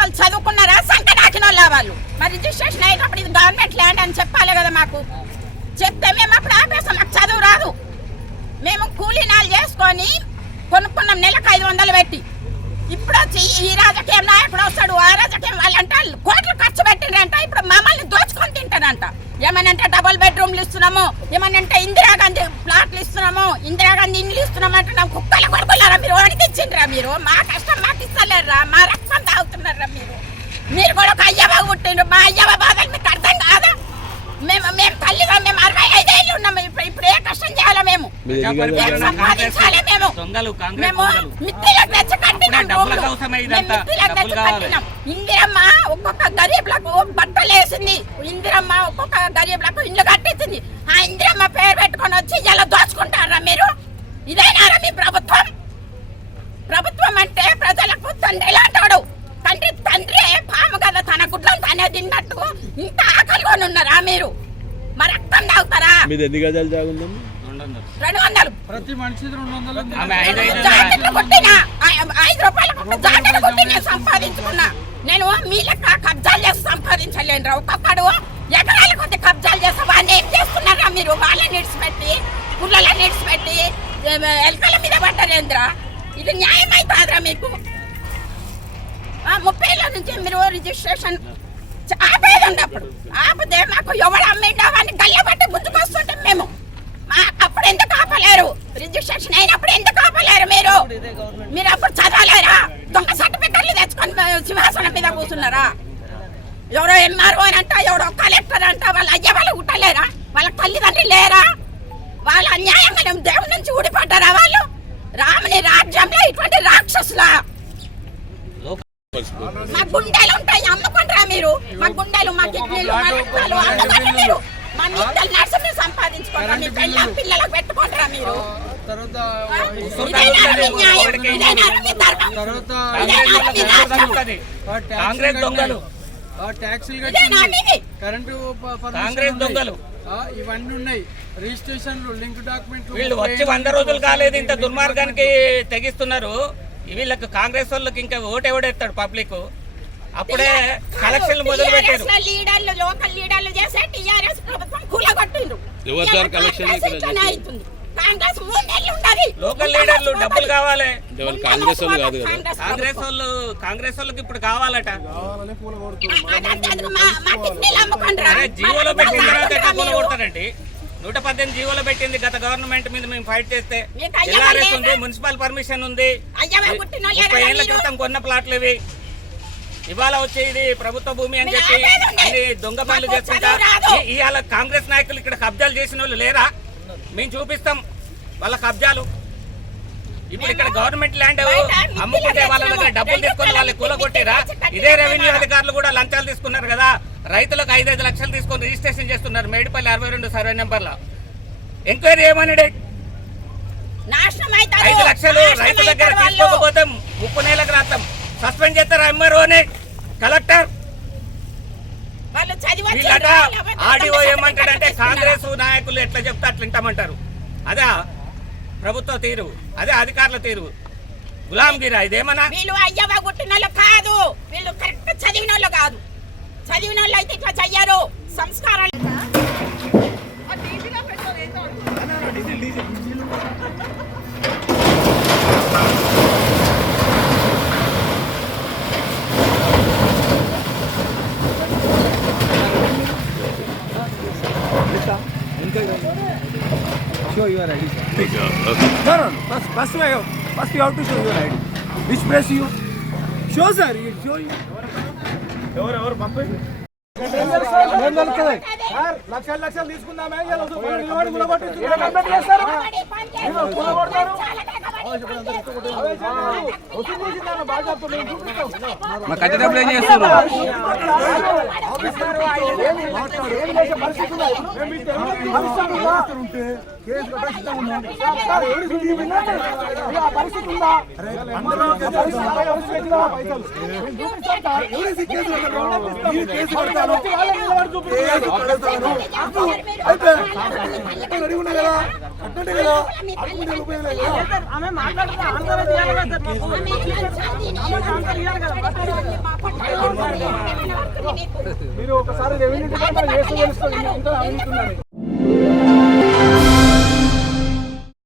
వాళ్ళు చదువుకున్నారా? సంత దాకిన వాళ్ళ వాళ్ళు. మరి రిజిస్ట్రేషన్ అయినప్పుడు ఇది గవర్నమెంట్ ల్యాండ్ అని చెప్పాలి కదా మాకు. చెప్తే మేము అప్పుడు ఆపేస్తాం. మాకు చదువు రాదు. మేము కూలీనాలు చేసుకొని కొనుక్కున్నాం. నెలకు ఐదు వందలు పెట్టి. ఇప్పుడు వచ్చి ఈ రాజకీయం నాయకుడు వస్తాడు. ఆ రాజకీయం వాళ్ళంట కోట్లు ఖర్చు పెట్టిండ్రంట. ఇప్పుడు మమ్మల్ని దోచుకొని తింటారంట. ఏమనంటే డబుల్ బెడ్రూమ్లు ఇస్తున్నాము. ఏమనంటే ఇందిరాగాంధీ ప్లాట్లు ఇస్తున్నాము. ఇందిరాగాంధీ ఇండ్లు ఇస్తున్నాము అంటే నాకు కొడుకులారా మీరు? వాడికి ఇచ్చిండ్రా మీరు? మా కష్టం మాకు ఇస్తలేరురా. మా రక్తం తాగుతున్నారా మీరు. మీరు కూడా ఒక అయ్యవ పుట్టిండ్రు. మా అయ్యవ బాధలు మీకు అర్థం కాదా? మేము మేము తల్లిగా మేము అరవై ఐదేళ్ళు ఉన్నాము ఇప్పుడు ఇప్పుడు ఏ కష్టం చేయాలి మేము? మేము సంపాదించాలి మేము? తెచ్చి కట్టినాం తెచ్చి. ఇందిరమ్మ ఒక్కొక్క గరీబ్లకు బట్టలు వేసింది. ఇందిరమ్మ ఒక్కొక్క గరీబ్లకు ఇల్లు కట్టించింది. ఆ ఇందిరమ్మ పేరు పెట్టుకొని వచ్చి ఇలా దోచుకుంటారా మీరు? ఇదేనారా మీ ప్రభుత్వం? తిన్నట్టు ఇంత ఆకలికొని ఉన్నారా మీరు? మరి రక్తం తాగుతారా? మీది ఎన్ని గజాలు జాగుందమ్మా రెండు వందలు. ప్రతి మనిషి రెండు వందలు ఐదు ఐదు జాకెట్లు కుట్టినా? ఐదు కుట్టి నేను సంపాదించుకున్నా. నేను మీ లెక్క కబ్జాలు చేసి సంపాదించలేనురా ఒక్కొక్కడు ఎకరాల కొద్ది కబ్జాలు చేస్తే వాళ్ళు ఏం చేస్తున్నారా మీరు? వాళ్ళని నిడిచిపెట్టి పుల్లల నిడిచిపెట్టి ఎలకల మీద పడ్డారేంద్రా? ఇది న్యాయం అవుతుందిరా మీకు. ఆ, ముప్పై నుంచి మీరు రిజిస్ట్రేషన్ చ- ఉన్నప్పుడు ఆపితే మాకు ఎవడు అమ్మిండో అని గల్ల పట్టి మేము. అప్పుడు ఎందుకు ఆపలేరు? రిజిస్ట్రేషన్ అయినప్పుడు ఎందుకు ఆపలేరు మీరు? మీరు అప్పుడు చదవలేరా? దొంగ సర్టిఫికెట్లు తెచ్చుకొని సింహాసనం మీద కూర్చున్నారా? ఎవరో ఎంఆర్ఓ అంట ఎవరో కలెక్టర్ అంట వాళ్ళ అయ్య వాళ్ళు కుట్టలేరా వాళ్ళ తల్లిదండ్రులు లేరా? వాళ్ళ అన్యాయంగా దేవుడి నుంచి ఊడిపడ్డారా వాళ్ళు రాముని రాజ్యంలో ఇటువంటి రాక్షసులా మా గుండెలు ఉంటాయి అమ్ముకుంటారా మీరు మా గుండెలు మా రక్తాలు అమ్ముకుంటారా మీరు మా మిద్దలు నర్సుని సంపాదించుకుంటారా మీ పెళ్ళ పిల్లలకు పెట్టుకుంటారా మీరు? కాంగ్రెస్ దొంగలు? కరెంటు కాంగ్రెస్. దొంగలు. ఇవన్నీ ఉన్నాయి. రిజిస్ట్రేషన్లు లింక్ డాక్యుమెంట్లు వీళ్ళు వచ్చి వంద రోజులు కాలేదు ఇంత దుర్మార్గానికి తెగిస్తున్నారు. వీళ్ళకి కాంగ్రెస్ వాళ్ళకి ఇంకా ఓటు ఎవడెత్తాడు పబ్లిక్? అప్పుడే కలెక్షన్లు మొదలు పెట్టారు లీడర్లు లోకల్ లీడర్లు చేసే టిఆర్ఎస్ ప్రభుత్వం సార్ కలెక్షన్ కాంగ్రెస్ అవుతుంది. మూడేళ్ళు ఉండాలి. లోకల్ లీడర్లు డబ్బులు కావాలి. కాంగ్రెస్ వాళ్ళు కాదు కదా. కాంగ్రెస్ వాళ్ళు కాంగ్రెస్ వాళ్ళకి ఇప్పుడు కావాలట. జీవోలో పెట్టిన తర్వాత ఎట్లా మీరు? కొనగొడతారండి నూట పద్దెనిమిది జీవోలో పెట్టింది గత గవర్నమెంట్ మీద మేము ఫైట్ చేస్తే. ఎల్ఆర్ఎస్? ఉంది మున్సిపల్ పర్మిషన్ ఉంది. ముప్పై ఏళ్ళ? క్రితం కొన్న ప్లాట్లు ఇవి. ఇవాళ వచ్చే ఇది ప్రభుత్వ భూమి అని చెప్పి. అన్ని దొంగ పనులు. ఈ- ఇవాళ కాంగ్రెస్ నాయకులు ఇక్కడ కబ్జాలు చేసిన వాళ్ళు లేరా? మేము చూపిస్తాం వాళ్ళ కబ్జాలు. ఇప్పుడు ఇక్కడ గవర్నమెంట్ ల్యాండ్ అమ్ముకుంటే వాళ్ళ దగ్గర డబ్బులు తీసుకొని వాళ్ళ కూల కొట్టిరా ఇదే రెవెన్యూ అధికారులు కూడా లంచాలు తీసుకున్నారు కదా? రైతులకు ఐదైదు లక్షలు తీసుకొని రిజిస్ట్రేషన్ చేస్తున్నారు మేడిపల్లి అరవై రెండు సర్వే నెంబర్లో. ఎంక్వైరీ ఏమన్నాడు అవుతారు. ఐదు లక్షలు నాశనం రైతు దగ్గర. తీసుకోకపోతే ముప్పు నెలకు రాస్తాం సస్పెండ్ చేస్తారు ఎంఆర్ఓని? కలెక్టర్! వాళ్ళు ఏమంటాడంటే కాంగ్రెస్ నాయకులు ఎట్లా చెప్తే అట్లా వింటామంటారు అదే ప్రభుత్వ తీరు అదే అధికారుల తీరు. గులాంగిరా ఇదేమన్నా? వీళ్ళు అయ్యవ గుట్టిన కాదు. వీళ్ళు కరెక్ట్ చదివిన కాదు. చదివిన అయితే ఇట్లా చెయ్యరు. సంస్కారాలు show your ID. Sir. No, no, no. First, first, I have, first you have to show your ID. Which press you? Show, sir. You show you. ఎవరు ఎవరు పంపండి లక్షలు లక్షలు తీసుకుందామే నిలబడి నిలబడి కంప్లైంట్ చేస్తారు మీరు మా కట్టేటప్పుడు ఏం చేస్తున్నారు పరిస్థితి ఉందా? కేసు కేసు అయితే కదా కట్టండి కదా ఉపయోగం లేదు. మీరు ఒకసారి రెవెన్యూ డిపార్ట్మెంట్ చేస్తూ తెలుస్తుంది